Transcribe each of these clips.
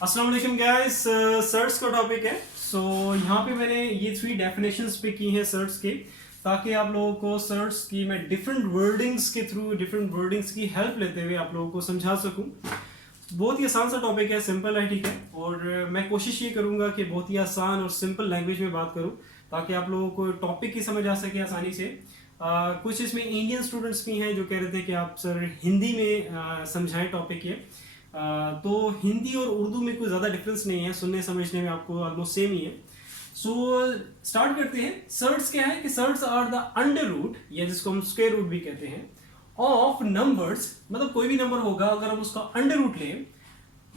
अस्सलाम वालेकुम guys, search का टॉपिक है। सो यहाँ पे मैंने ये 3 डेफिनेशंस पे की हैं सर्च के, ताकि आप लोगों को सर्च की मैं डिफरेंट वर्डिंग्स के थ्रू डिफरेंट वर्डिंग्स की हेल्प लेते हुए आप लोगों को समझा सकूं। बहुत ही आसान सा टॉपिक है, सिंपल है, ठीक है। और मैं कोशिश ये करूँगा कि बहुत ही आसान और सिंपल लैंग्वेज में बात करूँ ताकि आप लोगों को टॉपिक की समझ आ सके आसानी से। कुछ इसमें इंडियन स्टूडेंट्स भी हैं जो कह रहे थे कि आप सर हिंदी में समझाएं टॉपिक ये। तो हिंदी और उर्दू में कोई ज़्यादा डिफरेंस नहीं है, सुनने समझने में आपको ऑलमोस्ट सेम ही है। सो स्टार्ट करते हैं। सर्ट्स क्या है कि surds are the under root, या जिसको हम स्क्वायर रूट भी कहते हैं, ऑफ नंबर्स। मतलब कोई भी नंबर होगा, अगर हम उसका अंडर रूट लें,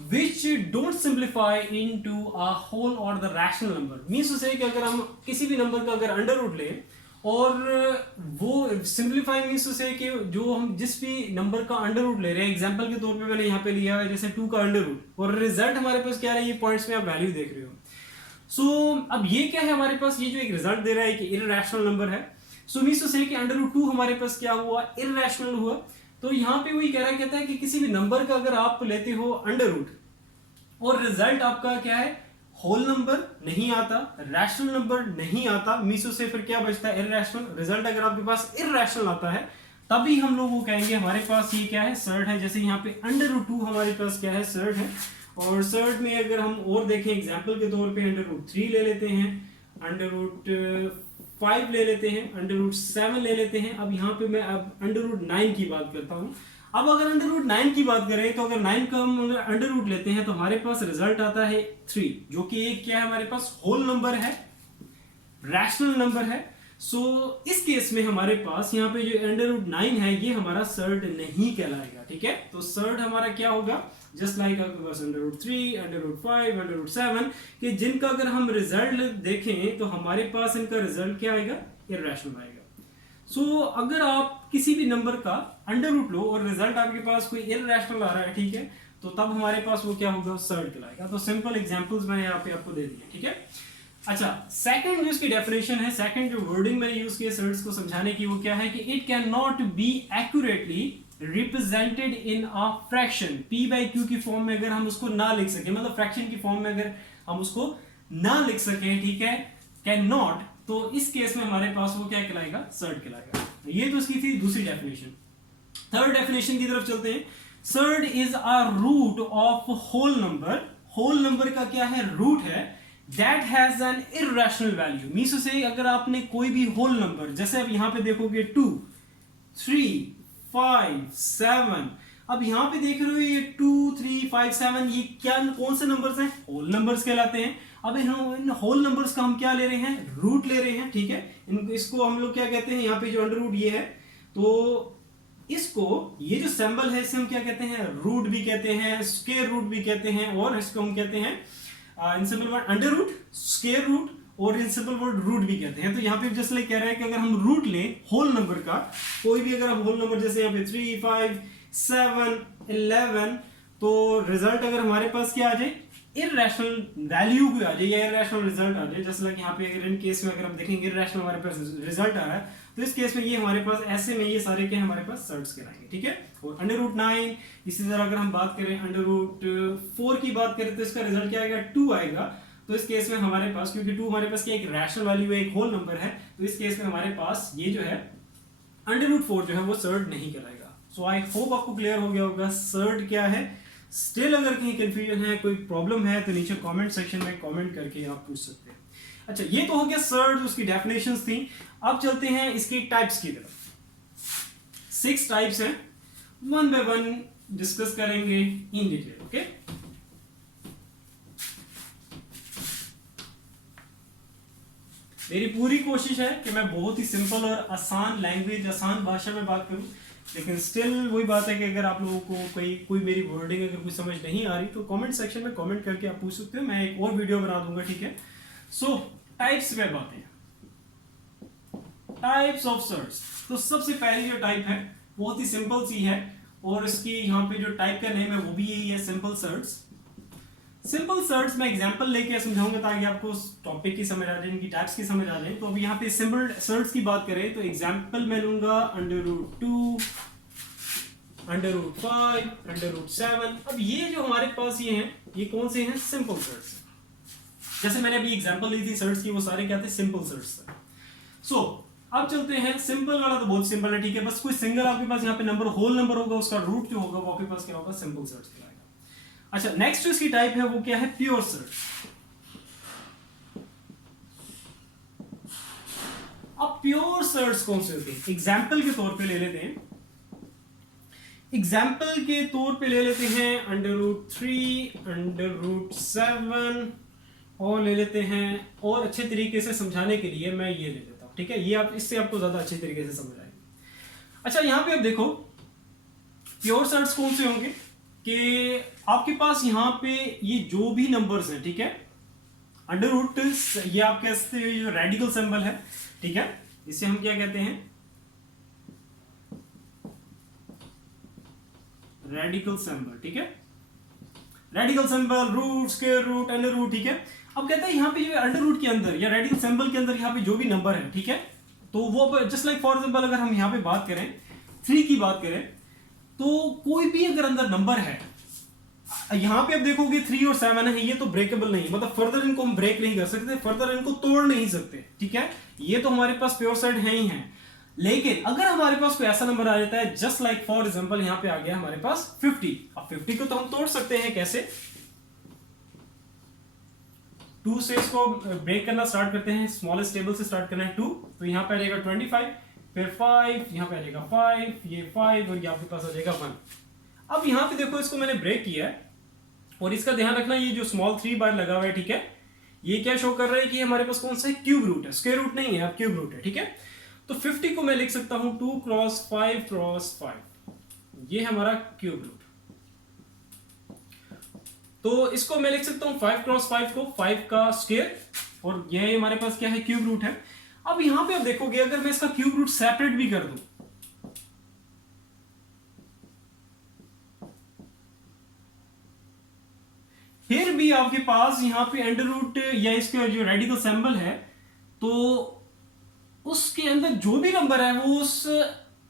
which don't simplify into a whole और the rational number. Means to say कि अगर हम किसी भी नंबर का अगर अंडर रूट लें और वो सिंप्लीफाई मीन्स टू से कि जो हम जिस भी नंबर का अंडर रूट ले रहे हैं, एग्जांपल के तौर पे मैंने यहाँ पे लिया है जैसे 2 का अंडर रूट, और रिजल्ट हमारे पास क्या है, ये पॉइंट्स में आप वैल्यू देख रहे हो। सो अब ये क्या है हमारे पास, ये जो एक रिजल्ट दे रहा है कि इररेशनल नंबर है। सो मीन्स टू से कि अंडर रूट 2 हमारे पास क्या हुआ, इररेशनल हुआ। तो यहाँ पे वही कह रहा है, कहता है कि किसी भी नंबर का अगर आप लेते हो अंडर रूट और रिजल्ट आपका क्या है, होल नंबर नहीं आता, रैशनल नंबर नहीं आता, मीसो से फिर क्या बचता है, इररेशनल। रिजल्ट अगर आपके पास इररेशनल आता है तभी हम लोग वो कहेंगे हमारे पास ये क्या है, सर्ट है। जैसे यहाँ पे अंडर रूट 2 हमारे पास क्या है, सर्ट है। और सर्ट में अगर हम और देखें एग्जाम्पल के तौर पे अंडर रूट 3 ले लेते हैं, अंडर रूट 5 ले लेते हैं, अंडर रूट 7 ले लेते हैं। अब यहाँ पे मैं अब अंडर रूट 9 की बात करता हूँ। अब अगर अंडर रूट 9 की बात करें तो अगर 9 का हम अगर अंडर रूट लेते हैं तो हमारे पास रिजल्ट आता है 3, जो कि एक क्या है हमारे पास, होल नंबर है, रैशनल नंबर है। सो इस केस में हमारे पास यहाँ पे जो अंडर रूट 9 है ये हमारा सर्ड नहीं कहलाएगा, ठीक है। तो सर्ड हमारा क्या होगा, जस्ट लाइक आपके पास under root 3, under root 5, under root 7, कि जिनका अगर हम रिजल्ट देखें तो हमारे पास इनका रिजल्ट क्या आएगा, इररेशनल आएगा। सो अगर आप किसी भी नंबर का अंडर रूट लो और रिजल्ट आपके पास कोई इररेशनल आ रहा है, ठीक है, तो तब हमारे पास वो क्या होगा, सर्ड कहलाएगा। तो सिंपल एग्जांपल्स मैंने यहाँ पे आपको दे दिए, ठीक है। अच्छा, सेकंड जो इसकी डेफिनेशन है, सेकंड जो वर्डिंग मैंने यूज की है सर्ड्स को समझाने की, वो क्या है कि it can not be accurately represented in a fraction. P by Q की फॉर्म में अगर हम उसको ना लिख सके, मतलब फ्रैक्शन की फॉर्म में अगर हम उसको ना लिख सके, ठीक है, कैन नॉट, तो इस केस में हमारे पास वो क्या कहलाएगा, सर्ड कहलाएगा। ये तो इसकी थी दूसरी डेफिनेशन। थर्ड डेफिनेशन की तरफ चलते हैं। Surd is a root of whole number. Whole number का क्या है, रूट है, that has an irrational value. Means से अगर आपने कोई भी होल नंबर, जैसे अब यहां पे देखोगे 2, 3, 5, 7, अब यहां पे देख रहे हो ये 2, 3, 5, 7, ये क्या कौन से नंबर्स हैं, होल नंबर्स कहलाते हैं। अब इन होल नंबर्स का हम क्या ले रहे हैं, रूट ले रहे हैं, ठीक है। इसको हम लोग क्या कहते हैं, यहाँ पे जो अंडर रूट ये है, तो इसको ये जो सिंबल है इसे हम क्या कहते हैं, रूट भी कहते हैं, स्क्वायर रूट भी कहते हैं, और इसको हम कहते हैं in simple word under root, square root, और इन सिंपल वर्ड रूट भी कहते हैं। तो यहाँ पे जस्ट लाइक कह रहा है कि अगर हम रूट लें होल नंबर का, कोई भी अगर हम होल नंबर जैसे यहाँ पे 3, 5, 7, 11, तो रिजल्ट अगर हमारे पास क्या आ जाए, इररेशनल वैल्यू भी आ जाए या इररेशनल रिजल्ट आ जाए। जस्ट लाइक यहाँ पे अगर इन केस में अगर हम देखेंगे इररेशनल हमारे पास रिजल्ट आ रहा है, तो इस केस में ये हमारे पास ऐसे में ये सारे के हमारे पास सर्ट्स कहलाएंगे, ठीक है। और अंडर रूट 9, इसी तरह अगर हम बात करें अंडर रूट 4 की बात करें तो इसका रिजल्ट क्या आएगा, 2 आएगा। तो इस केस में हमारे पास, क्योंकि 2 हमारे पास क्या एक रैशनल वैल्यू है, एक होल नंबर है, तो इस केस में हमारे पास ये जो है अंडर रूट 4 जो है वो सर्ड नहीं कहलाएगा। सो आई होप आपको क्लियर हो गया होगा सर्ड क्या है। स्टिल अगर कहीं कंफ्यूजन है, कोई प्रॉब्लम है, तो नीचे कमेंट सेक्शन में कमेंट करके आप पूछ सकते हैं। अच्छा, ये तो हो गया सर्ड, उसकी डेफिनेशंस थी। अब चलते हैं इसकी टाइप्स की तरफ। 6 टाइप्स हैं, वन बाय वन डिस्कस करेंगे इन डिटेल, ओके। मेरी पूरी कोशिश है कि मैं बहुत ही सिंपल और आसान लैंग्वेज, आसान भाषा में बात करूं, लेकिन स्टिल वही बात है कि अगर आप लोगों को कोई मेरी वर्डिंग अगर कोई समझ नहीं आ रही तो कमेंट सेक्शन में कमेंट करके आप पूछ सकते हो, मैं एक और वीडियो बना दूंगा, ठीक है। सो टाइप्स में बातें, टाइप्स ऑफ सर्ट्स। तो सबसे पहली जो टाइप है बहुत ही सिंपल सी है, और इसकी यहाँ पे जो टाइप का नेम है वो भी यही है, सिंपल सर्ट्स। सिंपल सर्ट्स में एग्जांपल लेके समझाऊंगा ताकि आपको उस टॉपिक की समझ आ जाए, इनकी टाइप्स की समझ आ जाए। तो अब यहाँ पे सिंपल सर्ट्स की बात करें तो एग्जांपल मैं लूंगा अंडर रूट 2, √5, √7। अब ये जो हमारे पास ये हैं, ये कौन से हैं? Simple surds. जैसे मैंने अभी एग्जांपल ली थी सर्ट्स की, वो सारे क्या थे? सिंपल सर्ट्स थे। सो अब चलते हैं, सिंपल वाला तो बहुत सिंपल है, ठीक है, बस कोई सिंगल आपके पास यहाँ पे नंबर, होल नंबर होगा, उसका रूट जो होगा वो आपके पास क्या होगा? सिंपल सर्ट्स कहलाएगा। अच्छा, नेक्स्ट जो इसकी टाइप है वो क्या है? Pure surds. अब प्योर सर्ट्स कौन से होते हैं? एग्जाम्पल के तौर पे ले लेते हैं, एग्जाम्पल के तौर पे ले लेते हैं √3, √7, और ले लेते हैं, और अच्छे तरीके से समझाने के लिए मैं ये ले लेता हूं, ठीक है, ये आप इससे आपको ज्यादा अच्छे तरीके से समझ आएंगे। अच्छा, यहां पे आप देखो प्योर सर्ट्स कौन से होंगे कि आपके पास यहां पे ये जो भी नंबर्स हैं, ठीक है, अंडर रूट, ये आप कह सकते हैं जो रेडिकल सिंबल है, ठीक है, इसे हम क्या कहते हैं? रेडिकल सिंबल, ठीक है, radical symbol, root, square root, under root, ठीक है। अब कहते हैं यहाँ पे जो अंडर रूट के अंदर या रेडिकल सिंबल के अंदर यहाँ पे जो भी नंबर है, ठीक है, तो वो जस्ट लाइक फॉर एग्जांपल अगर हम यहाँ पे बात करें 3 की बात करें, तो कोई भी अगर अंदर नंबर है, यहाँ पे आप देखोगे 3 और 7 है, ये तो ब्रेकेबल नहीं, मतलब फर्दर इनको हम ब्रेक नहीं कर सकते, फर्दर इनको तोड़ नहीं सकते, ठीक है, ये तो हमारे पास प्योर सर्ट है ही है। लेकिन अगर हमारे पास कोई ऐसा नंबर आ जाता है, जस्ट लाइक फॉर एग्जांपल यहाँ पे आ गया हमारे पास 50, अब 50 को तो हम तोड़ सकते हैं, कैसे? 2 से इसको ब्रेक करना स्टार्ट करते हैं, स्मॉलेस्ट टेबल से स्टार्ट करना है 2, तो यहाँ पे आ जाएगा 25, फिर 5, यहाँ पे आ जाएगा 5, ये 5, और ये आपके पास आ जाएगा 1। अब यहाँ पे देखो, इसको मैंने ब्रेक किया है, और इसका ध्यान रखना, ये जो स्मॉल 3 बार लगा हुआ है, ठीक है, ये क्या शो कर रहा है कि हमारे पास कौन सा है? क्यूब रूट है, स्क्वायर रूट नहीं है, अब क्यूब रूट है, ठीक है। तो 50 को मैं लिख सकता हूं 2 क्रॉस 5 क्रॉस 5, ये हमारा क्यूब रूट। तो इसको मैं लिख सकता हूं 5 क्रॉस 5 को 5 का स्क्वायर, और यह हमारे पास क्या है? क्यूब रूट है। अब यहां पे आप देखोगे, अगर मैं इसका क्यूब रूट सेपरेट भी कर दूं, फिर भी आपके पास यहाँ पे अंडर रूट या इसके जो रेडिकल सिंबल है, तो उसके अंदर जो भी नंबर है वो उस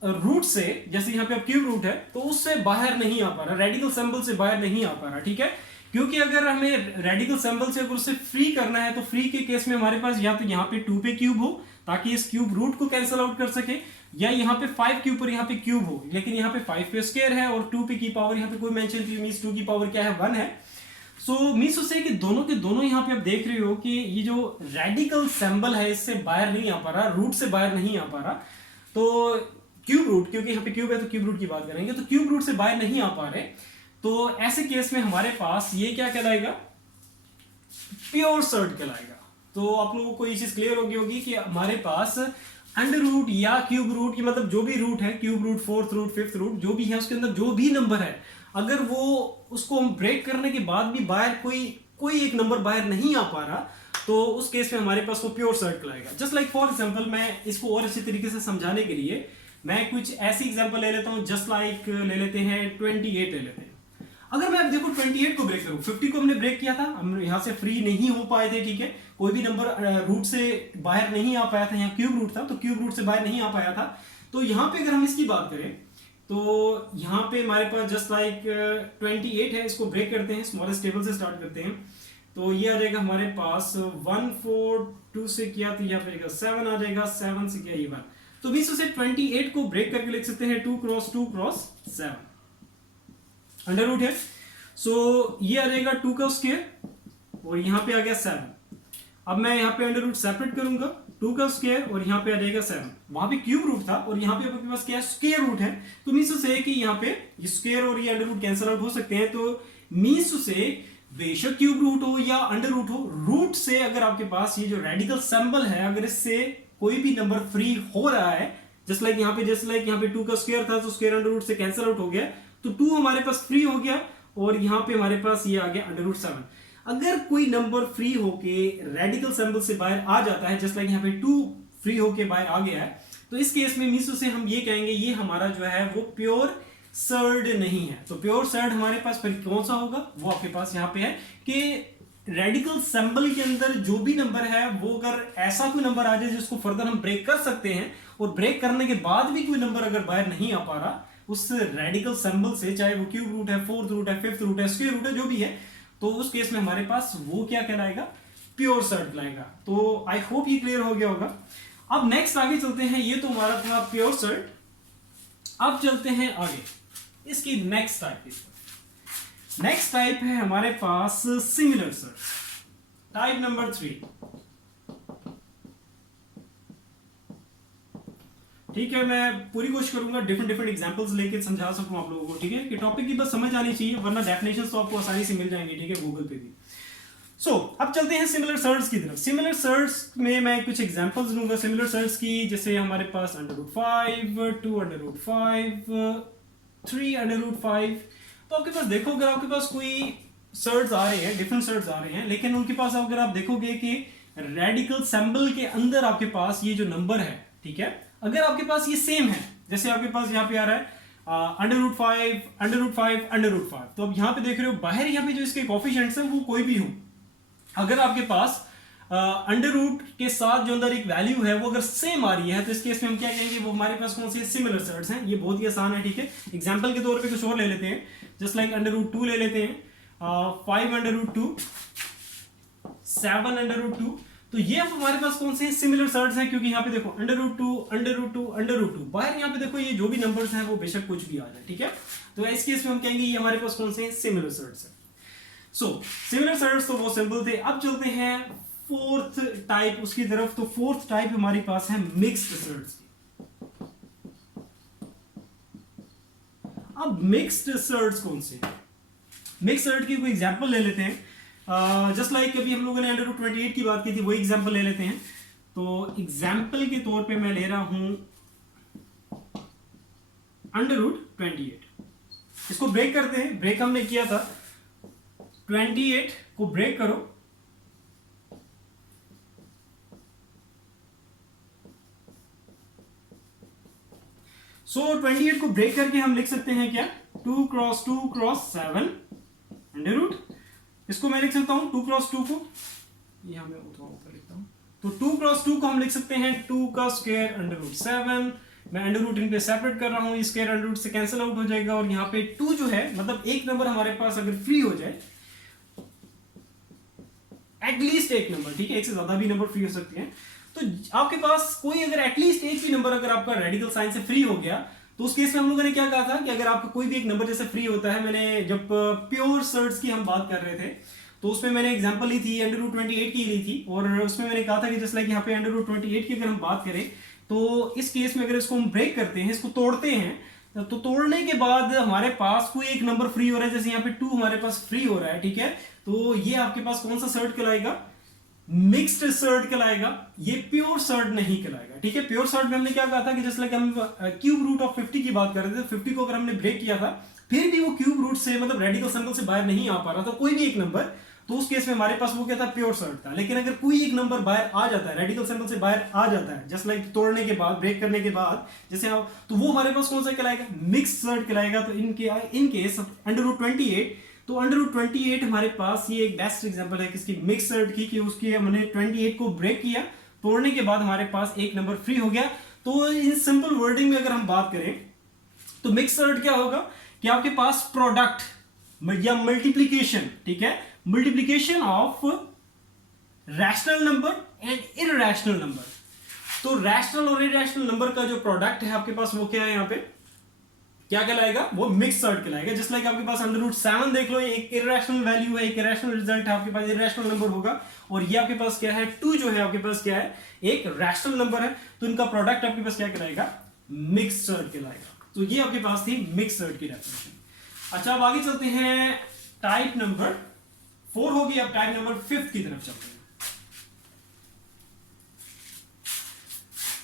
रूट से, जैसे यहाँ पे अब क्यूब रूट है, तो उससे बाहर नहीं आ पा रहा, रेडिकल सिंबल से बाहर नहीं आ पा रहा, ठीक है, क्योंकि अगर हमें रेडिकल सिंबल से अगर उससे फ्री करना है, तो फ्री के केस में हमारे पास या तो यहाँ पे 2 पे क्यूब हो, ताकि इस क्यूब रूट को कैंसिल आउट कर सके, या यहाँ पे 5 के ऊपर यहाँ पे क्यूब हो, लेकिन यहाँ पे 5 पे स्क्वायर है, और 2 पे की पावर यहाँ पे कोई मेंशन की, मींस 2 की पावर क्या है? 1 है। सो मीन्स से कि दोनों के दोनों यहाँ पे आप देख रहे हो कि ये जो रेडिकल सिंबल है इससे बाहर नहीं आ पा रहा, रूट से बाहर नहीं आ पा रहा। तो क्यूब रूट, क्योंकि यहाँ पे क्यूब है तो क्यूब रूट की बात करेंगे, तो क्यूब रूट से बाहर नहीं आ पा रहे, तो ऐसे केस में हमारे पास ये क्या कहलाएगा? प्योर सर्ट कहलाएगा। तो आप लोगों को ये चीज क्लियर होगी कि हमारे पास अंडर रूट या क्यूब रूट की, मतलब जो भी रूट है, cube root, 4th root, 5th root, जो भी है, उसके अंदर जो भी नंबर है, अगर वो उसको हम ब्रेक करने के बाद भी बाहर कोई एक नंबर बाहर नहीं आ पा रहा, तो उस केस में हमारे पास वो प्योर सर्ट कहलाएगा। जस्ट लाइक फॉर एग्जांपल, मैं इसको और अच्छे तरीके से समझाने के लिए मैं कुछ ऐसी एग्जांपल ले लेता हूं, जस्ट लाइक ले लेते हैं 28 ले लेते हैं। अगर मैं अब देखो 28 को ब्रेक करूं, 50 को हमने ब्रेक किया था, हम यहां से फ्री नहीं हो पाए थे, ठीक है, कोई भी नंबर रूट से बाहर नहीं आ पाया था, यहाँ क्यूब रूट था तो क्यूब रूट से बाहर नहीं आ पाया था। तो यहाँ पे अगर हम इसकी बात करें, तो यहाँ पे हमारे पास जस्ट लाइक 28 है, इसको ब्रेक करते हैं, स्मॉलेस्ट टेबल से स्टार्ट करते हैं, तो ये आ जाएगा हमारे पास 1 4 2 से किया तो यहाँ पे 7 आ जाएगा, 7 से किया ये 1, तो 20 से 28 को ब्रेक करके लिख सकते हैं 2 क्रॉस 2 क्रॉस 7 अंडर रूट है। सो ये आ जाएगा 2 का स्क्वायर, और यहाँ पे आ गया 7। अब मैं यहाँ पे अंडर रूट सेपरेट करूंगा, 2 का स्क्वायर, और यहाँ पे आ जाएगा 7। वहां पे क्यूब रूट था और यहाँ पे आपके पास क्या है? स्क्वायर रूट है। तो मीन्स से कि यहाँ पे ये स्क्वायर और ये अंडर रूट कैंसिल आउट हो सकते हैं। तो मीन्स से बेशक क्यूब रूट हो या अंडर रूट हो, रूट से अगर आपके पास ये जो रेडिकल सिंबल है, अगर इससे कोई भी नंबर फ्री हो रहा है, जस्ट लाइक यहाँ पे 2 का स्क्वायर था, तो स्क्वायर अंडर रूट से कैंसिल आउट हो गया, तो 2 हमारे पास फ्री हो गया, और यहाँ पे हमारे पास ये आ गया अंडर रूट 7। अगर कोई नंबर फ्री होके रेडिकल सिंबल से बाहर आ जाता है, जस्ट लाइक यहाँ पे 2 फ्री होके बाहर आ गया है, तो इस केस में मीन्स से हम ये कहेंगे ये हमारा जो है वो प्योर सर्ड नहीं है। तो प्योर सर्ड हमारे पास फिर कौन सा होगा? वो आपके पास यहाँ पे है कि रेडिकल सिंबल के अंदर जो भी नंबर है, वो अगर ऐसा कोई नंबर आ जाए जिसको फर्दर हम ब्रेक कर सकते हैं, और ब्रेक करने के बाद भी कोई नंबर अगर बाहर नहीं आ पा रहा, उस रेडिकल सिंबल से, चाहे वो क्यूब रूट है, फोर्थ रूट है, फिफ्थ रूट है, स्क्वायर रूट है, जो भी है, तो उस केस में हमारे पास वो क्या कहलाएगा, प्योर सर्ट कहलाएगा। तो आई होप ये क्लियर हो गया होगा। अब नेक्स्ट आगे चलते हैं, ये तो हमारा था प्योर सर्ट। अब चलते हैं आगे इसकी नेक्स्ट टाइप की। नेक्स्ट टाइप है हमारे पास सिमिलर सर्ट, टाइप नंबर 3। ठीक है, मैं पूरी कोशिश करूंगा डिफरेंट एग्जांपल्स लेके समझा सकूं आप लोगों को, ठीक है, कि टॉपिक की बस समझ आनी चाहिए, वरना डेफिनेशंस तो आपको आसानी से मिल जाएंगे, ठीक है, गूगल पे भी। अब चलते हैं सिमिलर सर्ट्स की तरफ। सिमिलर सर्ट्स में मैं कुछ एग्जांपल्स दूंगा सिमिलर सर्ट्स की, जैसे हमारे पास √5, 2√5, 3√5। तो आपके पास देखो, अगर आपके पास कोई सर्ट्स आ रहे हैं, डिफरेंट सर्ट्स आ रहे हैं, लेकिन उनके पास अगर आप देखोगे कि रेडिकल सिंबल के अंदर आपके पास ये जो नंबर है, ठीक है, अगर आपके पास ये सेम है, जैसे आपके पास यहाँ पे आ रहा है √5, √5, तो अब यहाँ पे देख रहे हो बाहर यहाँ पे जो इसके कोफिशिएंट्स हैं वो कोई भी हो, अगर आपके पास अंडर रूट के साथ जो अंदर एक वैल्यू है वो अगर सेम आ रही है, तो इस केस में हम क्या कहेंगे, वो हमारे पास कौन से सिमिलर सर्ट्स हैं। ये बहुत ही आसान है, ठीक है। एग्जांपल के तौर पे कुछ और ले लेते हैं, जस्ट लाइक √2 ले लेते हैं, 5√2, 7√2। तो ये अब हमारे पास कौन से सिमिलर सर्ट्स हैं, क्योंकि यहाँ पे देखो √2, बाहर यहाँ पे देखो ये जो भी नंबर्स हैं वो बेशक कुछ भी आ जाए, ठीक है। तो इस केस में हम कहेंगे ये हमारे पास कौन से सिमिलर सर्ट्स हैं। सिमिलर सर्ट्स तो वो सिंपल थे। अब चलते हैं फोर्थ टाइप उसकी तरफ। तो फोर्थ टाइप हमारे पास है मिक्स्ड सर्ट्स की। अब मिक्स्ड सर्ट्स कौन से, मिक्स्ड सर्ट की कोई एग्जांपल ले लेते हैं। जस्ट लाइक अभी हम लोगों ने √28 की बात की थी, वही एग्जांपल ले लेते हैं। तो एग्जांपल के तौर पे मैं ले रहा हूं √28। इसको ब्रेक करते हैं, ब्रेक हमने किया था, 28 को ब्रेक करो, सो 28 को ब्रेक करके हम लिख सकते हैं क्या, 2 क्रॉस 2 क्रॉस 7 अंडर रूट। इसको मैं लिख सकता हूं 2 क्रॉस 2 को, यहां मैं थोड़ा ऊपर लिखता हूं, तो 2 क्रॉस 2 को हम लिख सकते हैं 2 का स्क्वायर अंडर रूट 7। मैं अंडर रूट इन पे सेपरेट कर रहा हूं, ये स्क्वायर अंडर रूट से कैंसिल आउट हो जाएगा, और यहाँ पे 2 जो है, मतलब एक नंबर हमारे पास अगर फ्री हो जाए, एटलीस्ट एक नंबर, ठीक है, एक से ज्यादा भी नंबर फ्री हो सकते हैं, तो आपके पास कोई अगर एटलीस्ट एक भी नंबर अगर आपका रेडिकल साइन से फ्री हो गया, तो उस केस में हम लोगों ने क्या कहा था कि अगर आपका कोई भी एक नंबर जैसे फ्री होता है, मैंने जब प्योर सर्ट्स की हम बात कर रहे थे तो उसमें मैंने एग्जांपल ली थी √28 की ली थी, और उसमें मैंने कहा था कि जस्ट लाइक यहाँ पे √28 की अगर हम बात करें, तो इस केस में अगर इसको हम ब्रेक करते हैं, इसको तोड़ते हैं, तो तोड़ने के बाद हमारे पास कोई एक नंबर फ्री हो रहा है, जैसे यहाँ पे 2 हमारे पास फ्री हो रहा है, ठीक है, तो ये आपके पास कौन सा सर्ट कहलाएगा, मिक्स्ड सर्ट कहलाएगा, ये प्योर सर्ट नहीं कहलाएगा, ठीक है। प्योर सर्ट में हमने क्या कहा था कि जैसे लाइक हम क्यूब रूट ऑफ 50 की बात कर रहे थे, 50 को अगर हमने ब्रेक किया था, फिर भी वो क्यूब रूट से मतलब रेडिकल सिंबल से बाहर नहीं आ पा रहा था कोई भी एक नंबर, तो उस केस में हमारे पास वो क्या था, प्योर सर्ट था। लेकिन अगर कोई एक नंबर बाहर आ जाता है, रेडिकल सिंबल से बाहर आ जाता है, जस्ट लाइक तोड़ने के बाद, ब्रेक करने के बाद, जैसे तो वो हमारे पास कौन सा कहलाएगा, मिक्स्ड सर्ट कहलाएगा। तो इन केस √28, तो √28 हमारे पास ये एक बेस्ट एग्जांपल है किसकी, मिक्स सर्ट की, कि उसकी हमने 28 को ब्रेक किया, तोड़ने के बाद हमारे पास एक नंबर फ्री हो गया। तो इन सिंपल वर्डिंग में अगर हम बात करें तो मिक्स सर्ट क्या होगा कि आपके पास प्रोडक्ट या मल्टीप्लीकेशन, ठीक है, multiplication of rational number and irrational number. तो रैशनल और इररेशनल नंबर का जो प्रोडक्ट है आपके पास वो क्या है, यहाँ पे क्या कहलाएगा, वो मिक्स सर्ट कहलाएगा। जस्ट लाइक आपके पास √7 देख लो, एक इररेशनल वैल्यू है, एक इररेशनल रिजल्ट है, आपके पास इररेशनल नंबर होगा, और ये आपके पास क्या है, 2 जो है आपके पास क्या है, एक रैशनल नंबर है, तो इनका प्रोडक्ट आपके पास क्या कहलाएगा, मिक्स सर्ट कहलाएगा। तो ये आपके पास थी मिक्स सर्ट की डेफिनेशन। अच्छा, अब आगे चलते हैं, टाइप नंबर 4 होगी, अब टाइप नंबर 5 की तरफ चलते हैं।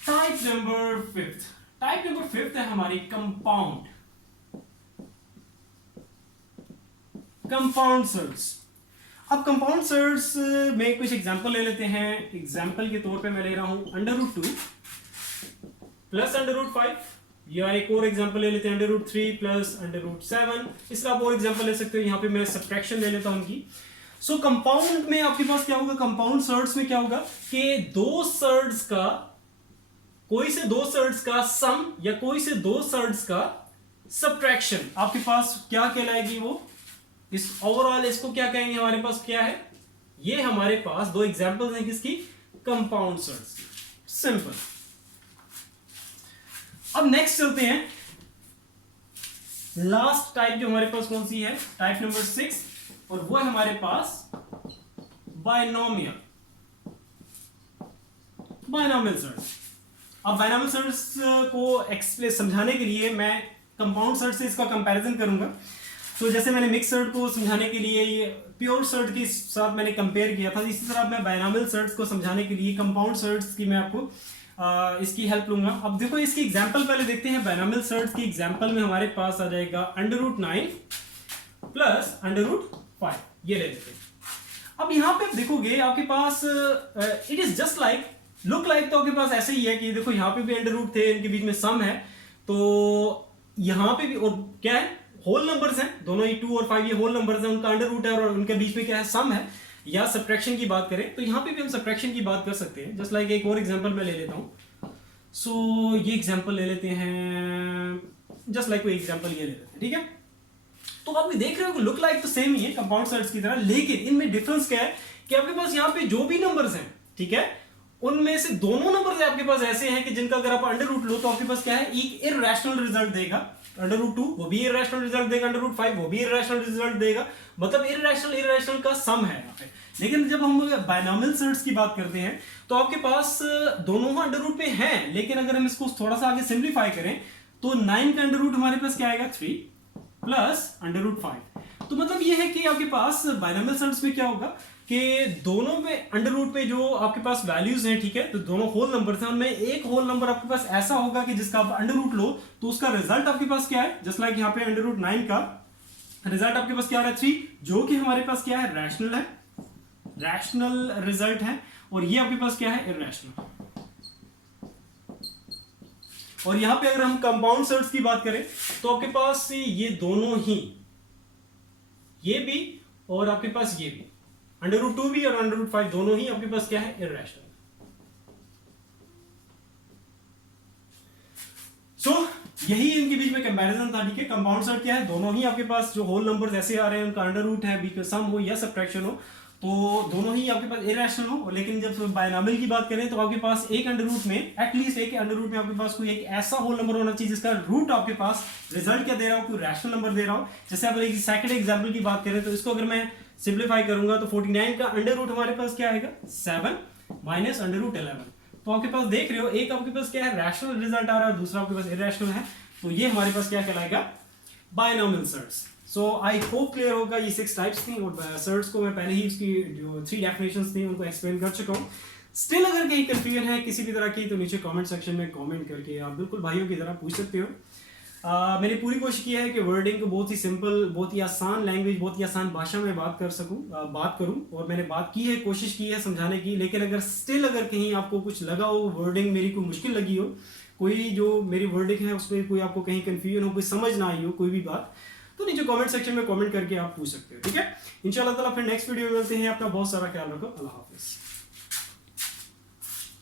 टाइप नंबर 5 है हमारी कंपाउंड सर्ट्स। अब कंपाउंड सर्ट्स में कुछ एग्जांपल ले लेते हैं। एग्जांपल के तौर पे मैं ले रहा हूं √2 प्लस √5, या एक और एग्जांपल ले लेते हैं √3 प्लस √7। इसका आप और एग्जांपल ले सकते हो, यहां पे मैं सब्ट्रैक्शन ले लेता हूं उनकी। सो कंपाउंड में आपके पास क्या होगा, कंपाउंड सर्ट्स में क्या होगा कि कोई से दो सर्ट्स का सम, या कोई से दो सर्ट्स का सब्ट्रैक्शन आपके पास क्या कहलाएगी वो, इस ओवरऑल इसको क्या कहेंगे, हमारे पास क्या है, ये हमारे पास दो एग्जांपल्स हैं किसकी, कंपाउंड सर्ट्स की, सिंपल। अब नेक्स्ट चलते हैं, लास्ट टाइप जो हमारे पास कौन सी है, टाइप नंबर 6, और वो है हमारे पास बायनोमियल सर्ट्स। अब बायनोमियल सर्ट्स को एक्सप्लेन समझाने के लिए मैं कंपाउंड सर्ट से इसका कंपैरिजन करूंगा। तो जैसे मैंने मिक्स सर्ट को समझाने के लिए ये प्योर सर्ट के साथ मैंने कंपेयर किया था, इसी तरह मैं बायनोमियल सर्ट्स को समझाने के लिए कंपाउंड सर्ट्स की मैं आपको इसकी हेल्प लूंगा। अब देखो इसकी एग्जांपल पहले देखते हैं। बायनोमियल सर्ट्स की एग्जांपल में हमारे पास आ जाएगा √9 प्लस √5, ये ले लेते हैं। अब यहां पे देखोगे आपके पास it is just like look like, तो आपके पास ऐसे ही है कि देखो यहाँ पे भी √ थे, इनके बीच में सम है, तो यहाँ पे भी, और क्या है, होल नंबर्स हैं दोनों ही, 2 और 5 ये होल नंबर्स हैं, उनका √ है और उनके बीच में क्या है, सम है। या सब्ट्रैक्शन की बात करें तो यहाँ पे भी हम सब्ट्रैक्शन की बात कर सकते हैं। जस्ट लाइक एक और एग्जांपल मैं ले लेता हूँ। सो ये एग्जांपल ले लेते हैं, जस्ट लाइक कोई एग्जांपल ये ले लेते हैं, ठीक है। तो आप देख रहे हो कि लुक लाइक तो सेम ही है कंपाउंड सर्ट्स की तरह, लेकिन इनमें डिफरेंस क्या है कि आपके पास यहाँ पे जो भी नंबर्स हैं, ठीक है, उनमें से दोनों नंबर्स आपके पास ऐसे हैं कि जिनका अगर आप √ लो तो आपके पास क्या है, एक इररेशनल रिजल्ट देगा। √2 वो भी इररेशनल रिजल्ट देगा, √5 वो भी इररेशनल रिजल्ट देगा, मतलब इररेशनल का सम है यहाँ पे। लेकिन जब हम बायनोमियल सर्ट्स की बात करते हैं तो आपके पास दोनों √ पे हैं, लेकिन अगर हम इसको थोड़ा सा आगे सिंप्लीफाई करें तो 9 का √ हमारे पास क्या आएगा, 3 प्लस √5। तो मतलब ये है कि आपके पास बायनोमियल सर्ट्स में क्या होगा कि दोनों में √ पे जो आपके पास वैल्यूज हैं, ठीक है, तो दोनों होल नंबर्स हैं, उनमें एक होल नंबर आपके पास ऐसा होगा कि जिसका आप √ लो तो उसका रिजल्ट आपके पास क्या है, जस्ट लाइक यहाँ पे √9 का रिजल्ट आपके पास क्या आ रहा है, 3, जो कि हमारे पास क्या है, रैशनल रिजल्ट है, और ये आपके पास क्या है, इररेशनल। और यहां पे अगर हम कंपाउंड सर्ट्स की बात करें तो आपके पास ये दोनों ही, ये भी और आपके पास ये भी, √2 भी और √5 दोनों ही आपके पास क्या है, इररेशनल। सो यही इनके बीच में कंपैरिजन था, ठीक है। कंपाउंड सर्ट क्या है, दोनों ही आपके पास जो होल नंबर्स ऐसे आ रहे हैं उनका √ है, बीच में सम हो या सब्ट्रैक्शन हो, तो दोनों ही आपके पास इररेशनल हो। लेकिन जब बायनोमियल की बात करें तो आपके पास एक √ में, एटलीस्ट एक √ में आपके पास कोई एक ऐसा होल नंबर होना चाहिए जिसका रूट आपके पास रिजल्ट क्या दे रहा हो, कोई रैशनल नंबर दे रहा हो। जैसे अगर एक सेकंड एग्जांपल की बात करें तो इसको अगर मैं सिंप्लीफाई करूंगा तो 49 का √ हमारे पास क्या आएगा, 7 माइनस √11। तो आपके पास देख रहे हो एक आपके पास क्या है, रैशनल रिजल्ट आ रहा है, दूसरा आपके पास इररेशनल है। तो ये हमारे पास क्या कहलाएगा, binomial surds. So I hope clear होगा। ये 6 टाइप्स थी और सर्ट्स को मैं पहले ही उसकी जो 3 डेफिनेशंस थी उनको एक्सप्लेन कर चुका हूँ। स्टिल अगर कहीं कंफ्यूजन है किसी भी तरह की तो नीचे कमेंट सेक्शन में कमेंट करके आप बिल्कुल भाइयों की तरह पूछ सकते हो। मैंने पूरी कोशिश की है कि वर्डिंग को बहुत ही सिंपल, बहुत ही आसान लैंग्वेज, बहुत ही आसान भाषा में बात करूं, और मैंने बात की है, कोशिश की है समझाने की। लेकिन अगर कहीं आपको कुछ लगा हो, वर्डिंग मेरी कोई मुश्किल लगी हो, कोई जो मेरी वर्डिंग है उसमें कोई आपको कहीं कंफ्यूजन हो, कोई समझ ना आई हो कोई भी बात, तो नीचे कमेंट सेक्शन में कमेंट करके आप पूछ सकते हो, ठीक है। इंशाल्लाह ताला फिर नेक्स्ट वीडियो में मिलते हैं। अपना बहुत सारा ख्याल रखो। अल्लाह हाफिज।